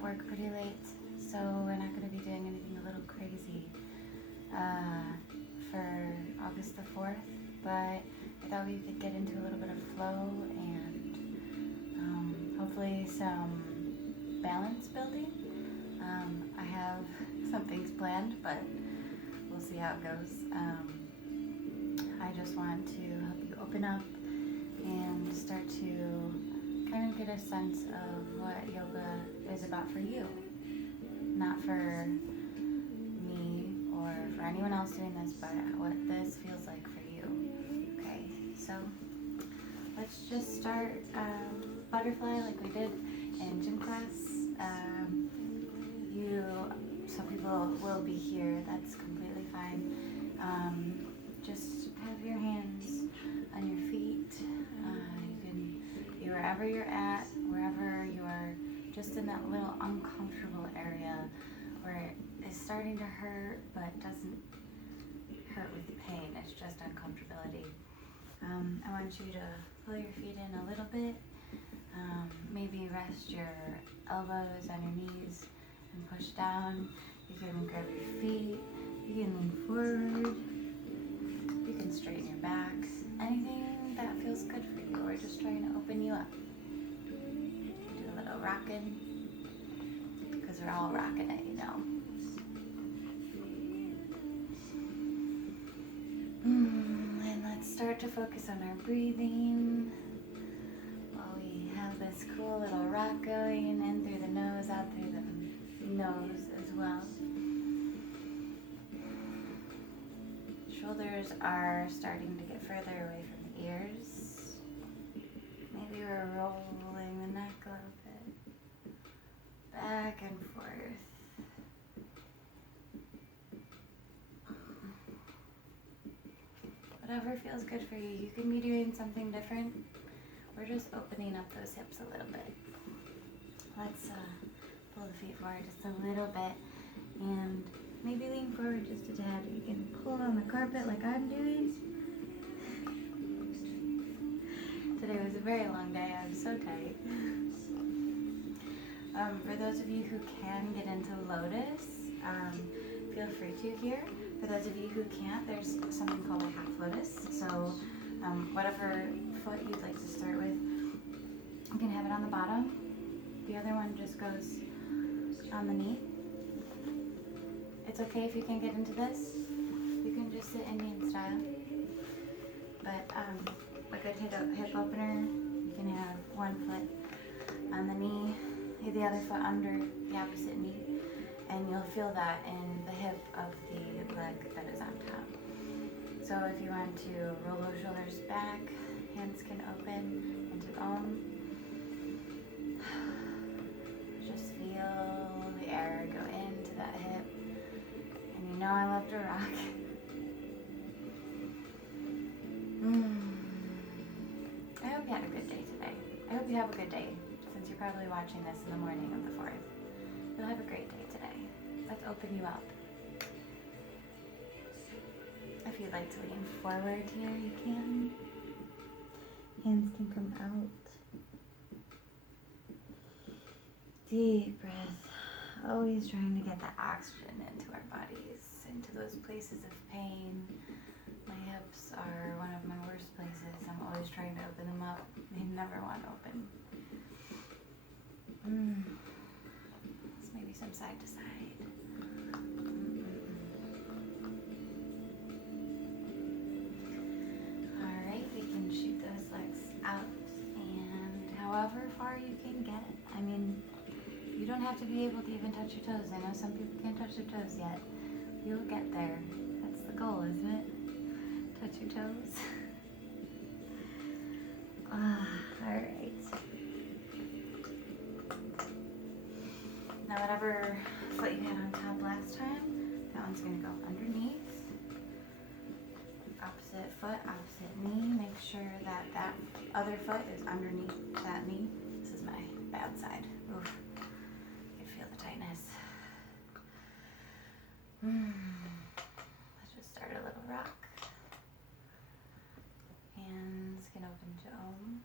work pretty late, so we're not going to be doing anything a little crazy for August the 4th, but I thought we could get into a little bit of flow and hopefully some balance building. I have some things planned, but we'll see how it goes. I just want to help you open up and start to kind of get a sense of what yoga is about for you, not for me or for anyone else doing this, but what this feels like for you. Okay, so let's just start butterfly like we did in gym class. Some people will be here, that's completely fine. Just have your hands on your feet. You can be wherever you're at, wherever you are, just in that little uncomfortable area where it's starting to hurt but doesn't hurt with pain, it's just uncomfortability. I want you to pull your feet in a little bit. Maybe rest your elbows on your knees and push down. You can grab your feet, you can lean forward, you can straighten your backs, anything that feels good for you. We're just trying to open you up. Do a little rocking, because we're all rocking it, you know. And let's start to focus on our breathing while we have this cool little rock going in through the nose, out through the nose as well. Shoulders are starting to get further away from the ears. Maybe we're rolling the neck a little bit, back and forth. Whatever feels good for you. You can be doing something different. We're just opening up those hips a little bit. Let's pull the feet forward just a little bit and maybe lean forward just a tad. You can pull on the carpet like I'm doing. Today was a very long day. I'm so tired. For those of you who can get into lotus, feel free to here. For those of you who can't, there's something called a half lotus. So whatever foot you'd like to start with, you can have it on the bottom. The other one just goes on the knee. It's okay if you can't get into this. You can just sit Indian style. But a good hip opener, you can have one foot on the knee, the other foot under the opposite knee, and you'll feel that in the hip of the leg that is on top. So if you want to roll those shoulders back, hands can open into Om. Just feel the air go into that hip. And you know I love to rock. I hope you had a good day today. I hope you have a good day, since you're probably watching this in the morning of the 4th. You'll have a great day today. Let's open you up. If you'd like to lean forward here, you can. Hands can come out. Deep breath. Always trying to get the oxygen into our bodies, into those places of pain. My hips are one of my worst places. I'm always trying to open them up. They never want to open. Let's maybe some side to side. Alright, we can shoot those legs out, and however far you can get. I mean, you don't have to be able to even touch your toes. I know some people can't touch their toes yet. You'll get there. That's the goal, isn't it? Touch your toes. Alright. Now whatever foot you had on top last time, that one's going to go underneath. Opposite foot, opposite knee. Make sure that that other foot is underneath that knee. This is my bad side. Oof. You can feel the tightness. Let's just start a little rock. Hands can open to Om.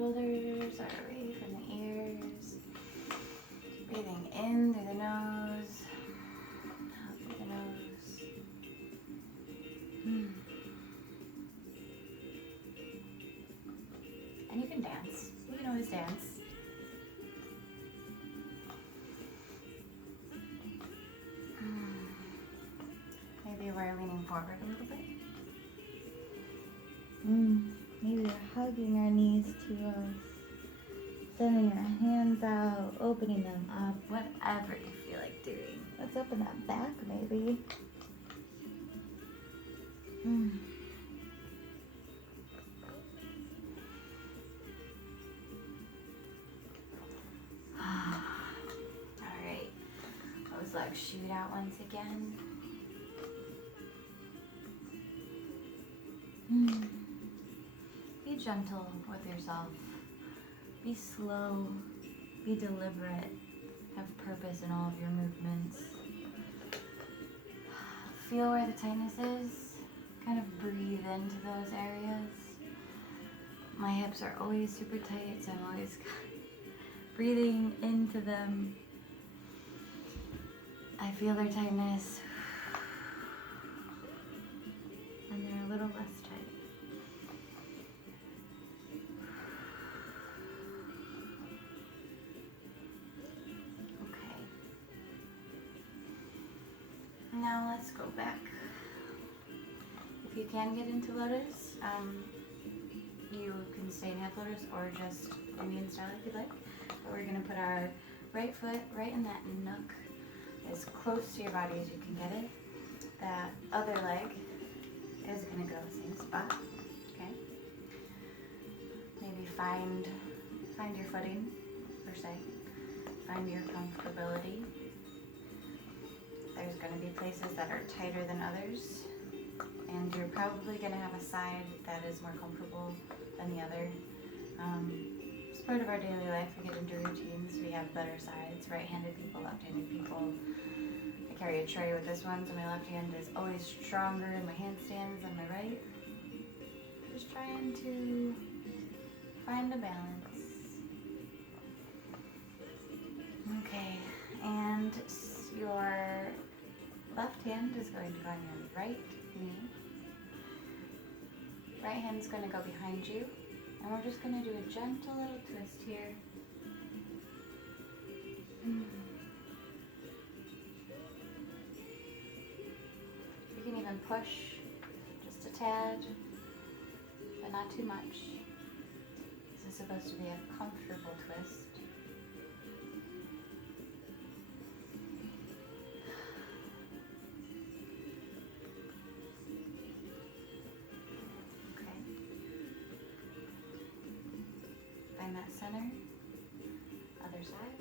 shoulders are away from the ears. Breathing in through the nose, out through the nose. And you can dance. You can always dance. Maybe we're leaning forward a little bit. Maybe we're hugging our knees to us. Sending your hands out, opening them up, whatever you feel like doing. Let's open that back maybe. Alright, those legs shoot out once again. Be gentle with yourself. Be slow, be deliberate, have purpose in all of your movements. Feel where the tightness is, kind of breathe into those areas. My hips are always super tight, so I'm always breathing into them. I feel their tightness, and they're a little less tight. Now let's go back. If you can get into lotus, you can stay in half lotus or just Indian style if you'd like. But we're gonna put our right foot right in that nook, as close to your body as you can get it. That other leg is gonna go same spot. Okay. Maybe find your footing per se. Find your comfortability. There's going to be places that are tighter than others, and you're probably going to have a side that is more comfortable than the other. It's part of our daily life. We get into routines. We have better sides, right-handed people, left-handed people. I carry a tray with this one, so my left hand is always stronger in my handstands than my right. Just trying to find a balance. Okay, and your left hand is going to go on your right knee. Right hand's going to go behind you. And we're just going to do a gentle little twist here. You can even push just a tad, but not too much. This is supposed to be a comfortable twist. That center, other side.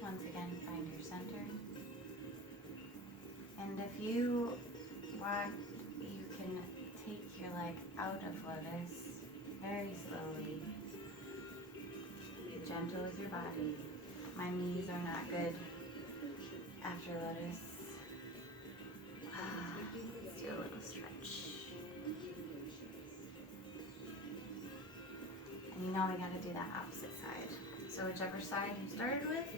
Once again, find your center. And if you want, you can take your leg out of lotus very slowly. Be gentle with your body. My knees are not good after lotus. Let's do a little stretch. And you know we gotta do that opposite side. So whichever side you started with,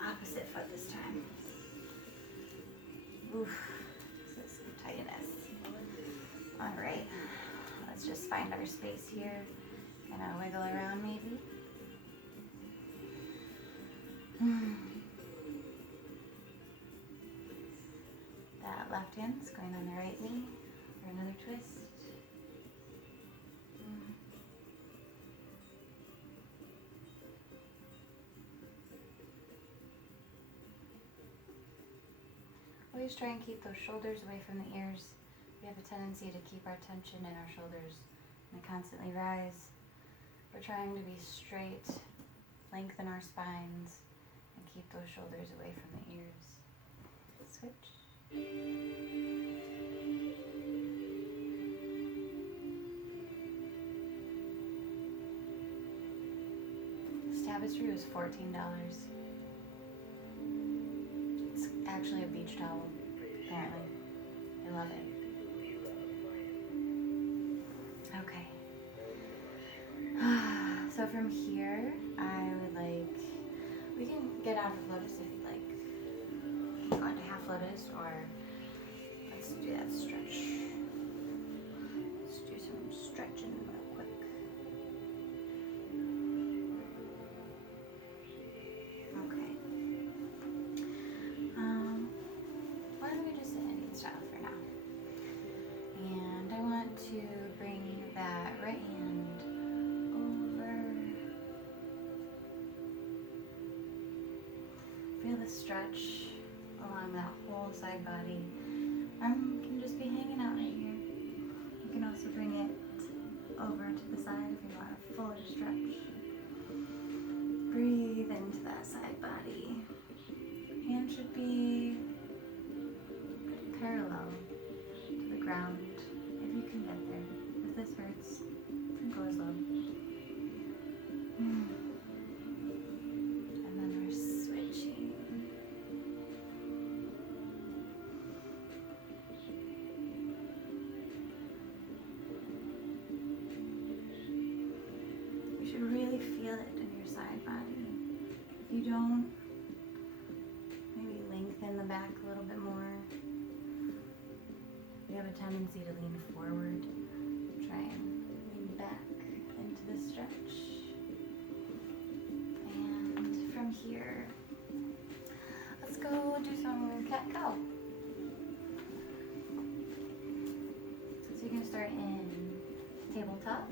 opposite foot this time. Oof, this is some tightness. All right, let's just find our space here. Gonna wiggle around maybe. That left hand's going on the right knee for another twist. Always try and keep those shoulders away from the ears. We have a tendency to keep our tension in our shoulders and they constantly rise. We're trying to be straight, lengthen our spines, and keep those shoulders away from the ears. Switch. tapestry was $14. It's actually a beach towel, apparently. I love it. Okay. So from here, I would like, we can get out of lotus if you'd like. You can go into half lotus, or let's do that stretch. Let's do some stretching real quick. Okay. Why don't we just sit Indian style for now? And I want to bring that right hand over. Feel the stretch along that whole side body. Arm can just be hanging out right here. You can also bring it over to the side if you want a fuller stretch. Breathe into that side body. Hand should be pretty parallel to the ground if you can get there. If this hurts, go slow. And then we're switching. You should really feel it in your side body. If you don't, maybe lengthen the back a little bit more. You have a tendency to lean forward. Try and lean back into the stretch. And from here, let's go do some cat-cow. So you can start in tabletop.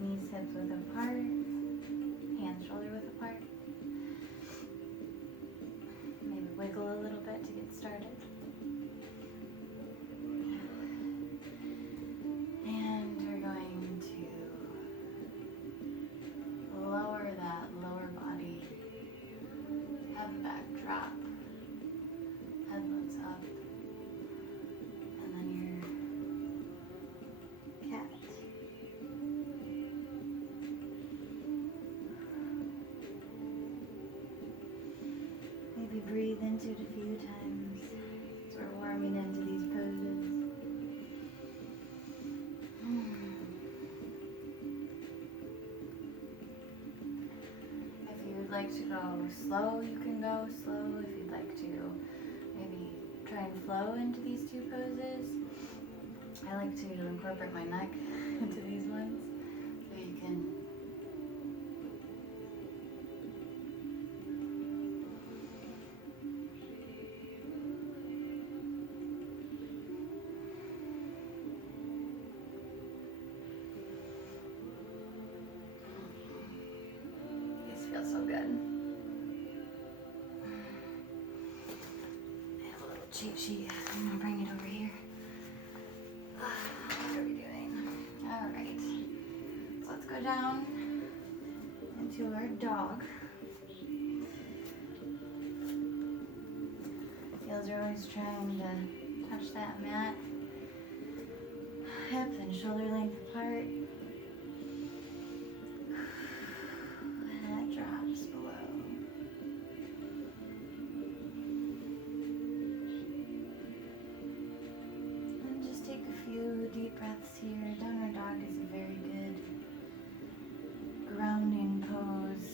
Knees, hips width apart. Hands shoulder width apart. Maybe wiggle a little bit to get started. And we're going to lower that lower body. Have the back drop. Head lifts up. And then your cat. Maybe breathe into it a few times as we're warming into these poses. If you would like to go slow, you can go slow. If you'd like to maybe try and flow into these two poses, I like to incorporate my neck into these ones so you can feels so good. I have a little cheat sheet. I'm gonna bring it over here. What are we doing? Alright. So let's go down into our dog. Heels are always trying to touch that mat. Hip and shoulder length apart. Drops below. And just take a few deep breaths here. Downward dog is a very good grounding pose.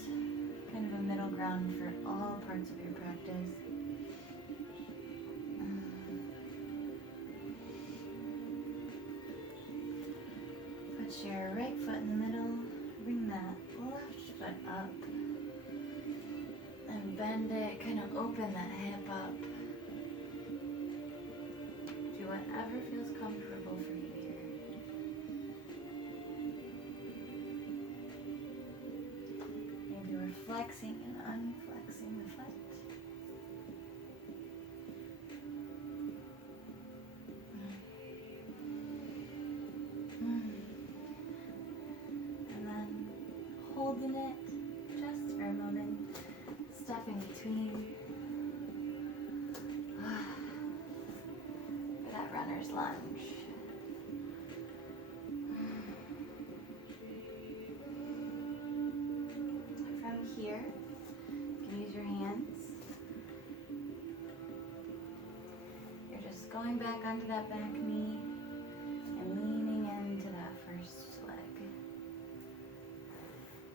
Kind of a middle ground for all parts of your practice. Put your right foot in the middle. Bring that left foot up. And bend it, kind of open that hip up. Do whatever feels comfortable for you here. Maybe we're flexing and unflexing the foot. And then holding it just for a moment. Step in between for that runner's lunge. going back onto that back knee and leaning into that first leg.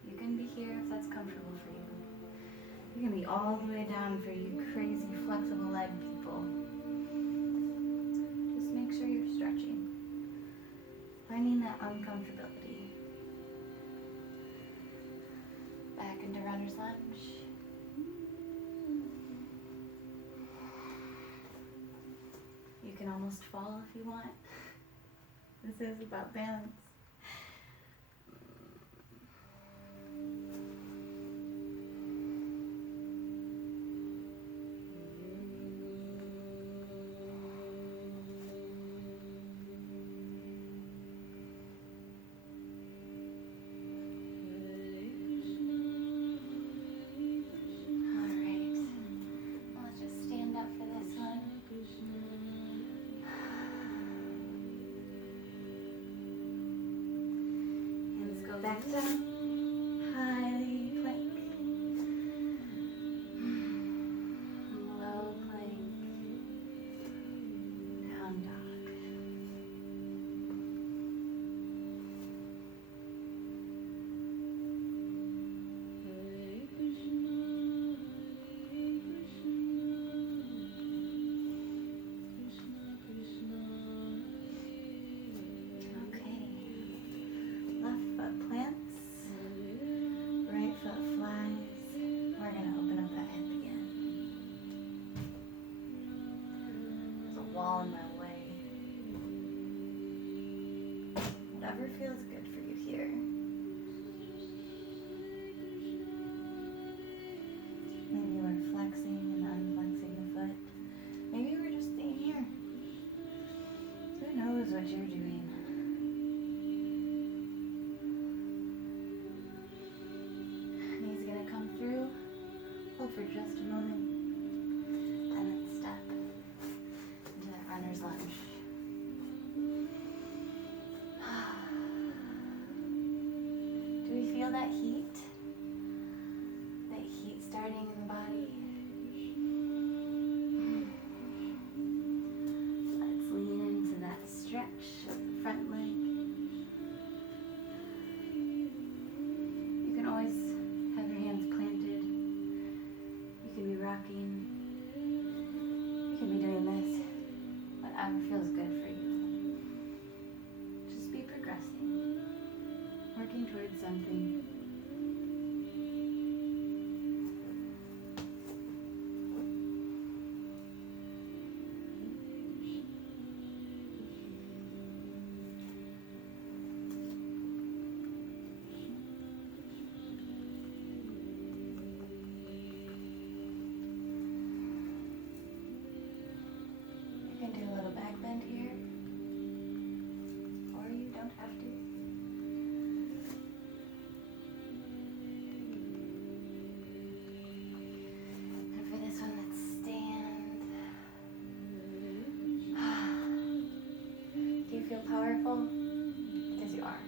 You can be here if that's comfortable for you. You can be all the way down for you crazy flexible leg people. Just make sure you're stretching. Finding that uncomfortability. Back into runner's lunge. You can almost fall if you want. This is about balance. Back down, high plank, low plank, down dog. Left foot plants, right foot flies. We're going to open up that hip again. There's a wall in my way. Whatever feels good for you here. Maybe we're flexing and unflexing the foot. Maybe we're just staying here. Who knows what you're doing? Through, hold for just a moment, and then step into that runner's lunge. Do we feel that heat? That heat starting in the body? Let's lean into that stretch of the front leg. You can always have your hands planted. You can be rocking. You can be doing this. Whatever feels good for you. Just be progressing. Working towards something. You can do a little back bend here, or you don't have to. And for this one, let's stand. Do you feel powerful? Because you are.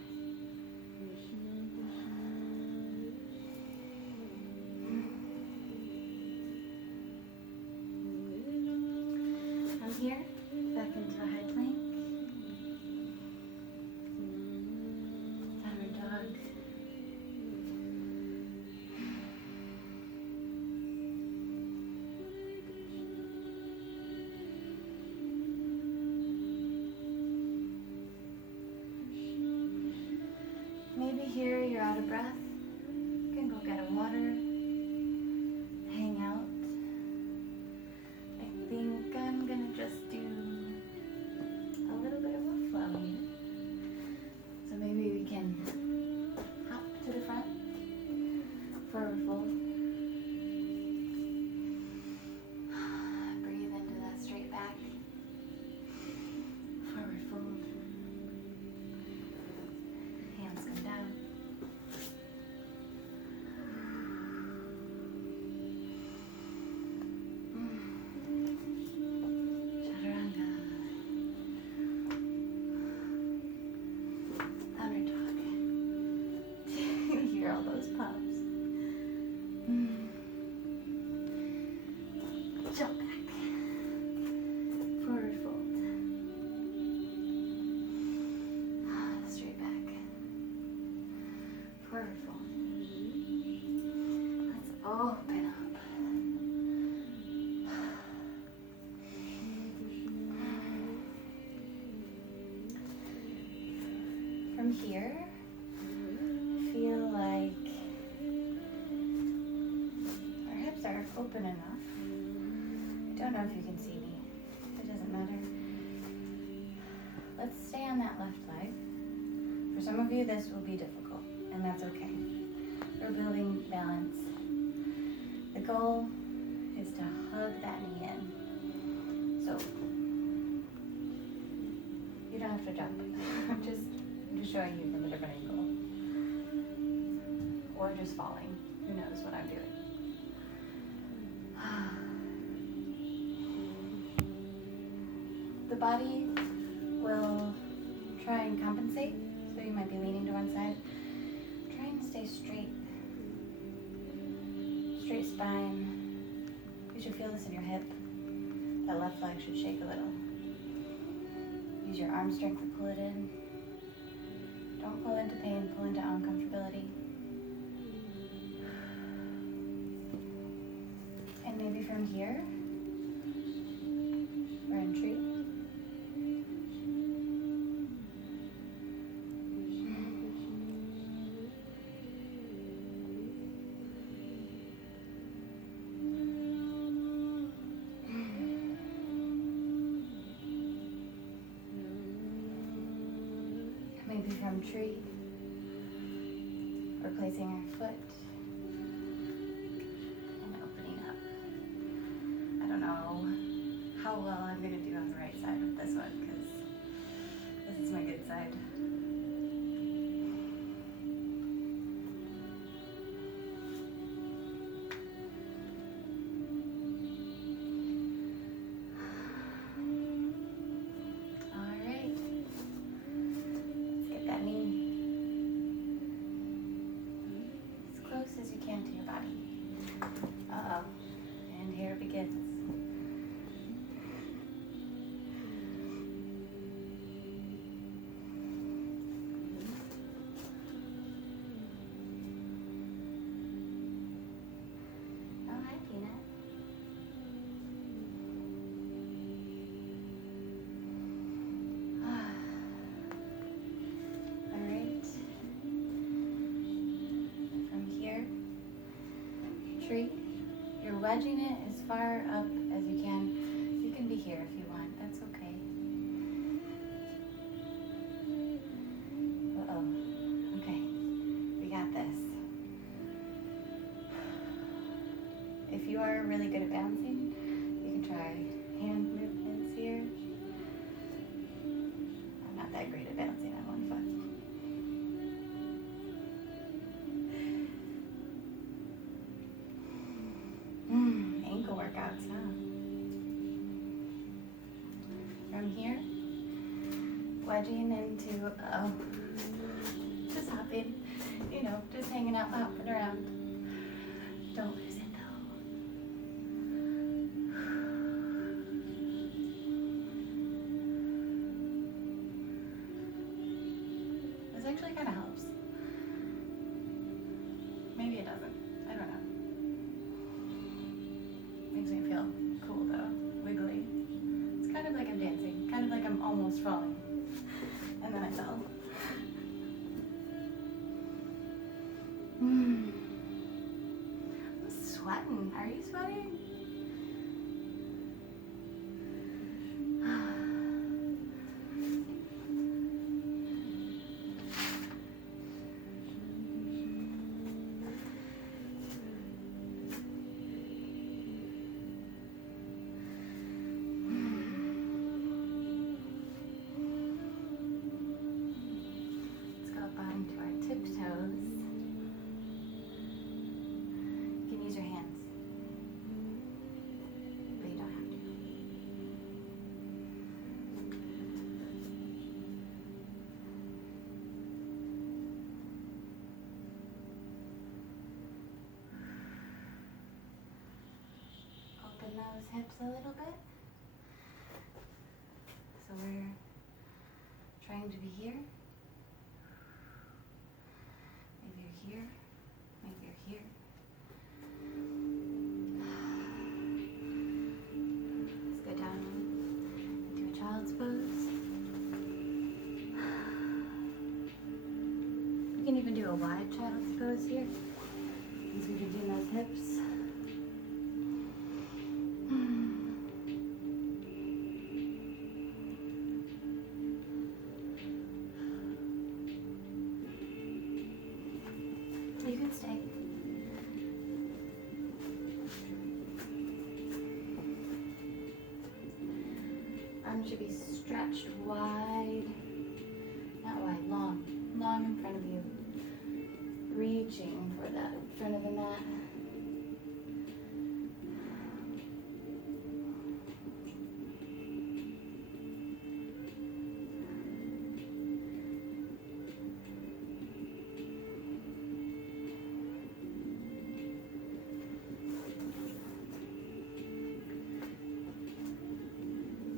From here, back into a high plank. Downward dog. Maybe here you're out of breath. You can go get a water. Hang out. I think I'm gonna just do a little bit of a flow here. So maybe we can hop to the front, forward fold. Breathe into that straight back. Forward fold. Hands come down. from here, feel like our hips are open enough. I don't know if you can see me. It doesn't matter. Let's stay on that left leg. For some of you, this will be difficult, and that's okay. We're building balance. The goal is to hug that knee in. So you don't have to jump. I'm just showing you from a different angle. Or just falling. Who knows what I'm doing. The body will try and compensate, so you might be leaning to one side. Try and stay straight. Straight spine. You should feel this in your hip. That left leg should shake a little. Use your arm strength to pull it in. Don't pull into pain, pull into uncomfortability. And maybe from here, we're in tree. Maybe from tree, we're placing our foot and opening up. I don't know how well I'm going to do on the right side with this one because this is my good side. And here it begins. Oh, hi, Peanut. All right. From here, tree. You're wedging it as far up as you can. You can be here if you want. That's okay. Uh-oh. Okay. We got this. If you are really good at bouncing, you can try hand movements here. I'm not that great at bouncing on one foot. Ankle workouts, huh? From here, wedging into, just hopping, just hanging out, hopping around. Don't lose it though. This actually kind of helps. Maybe it doesn't. I don't know. Makes me feel cool though, wiggly. It's kind of like I'm dancing, kind of like I'm almost falling. And then I fell. I'm sweating. Are you sweating? Tiptoes. You can use your hands, but you don't have to. Open those hips a little bit. So we're trying to be here. Here, maybe you're here. Let's go down into a child's pose. can even do a wide child's pose here. As we can do those hips. You can stay. Arms should be stretched wide, not wide, long in front of you. Reaching for that front of the mat.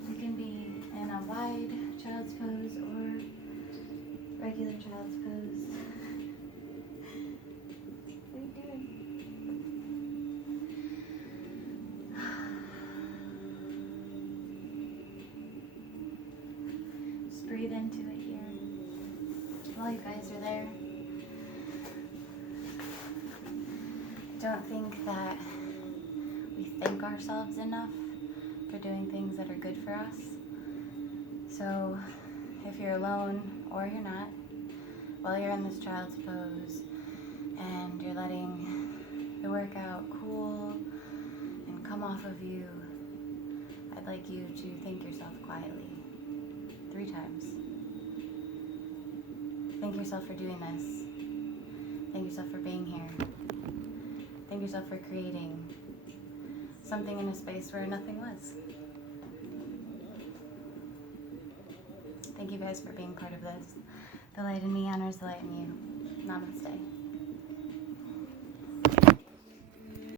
You can be in a wide child's pose or regular child's pose. What are you doing? Just breathe into it here. While you guys are there, I don't think that we thank ourselves enough for doing things that are good for us. So if you're alone or you're not, while you're in this child's pose and you're letting the workout cool and come off of you, I'd like you to thank yourself quietly 3 times. Thank yourself for doing this. Thank yourself for being here. Thank yourself for creating something in a space where nothing was. Thank you guys for being part of this. The light in me honors the light in you. Namaste.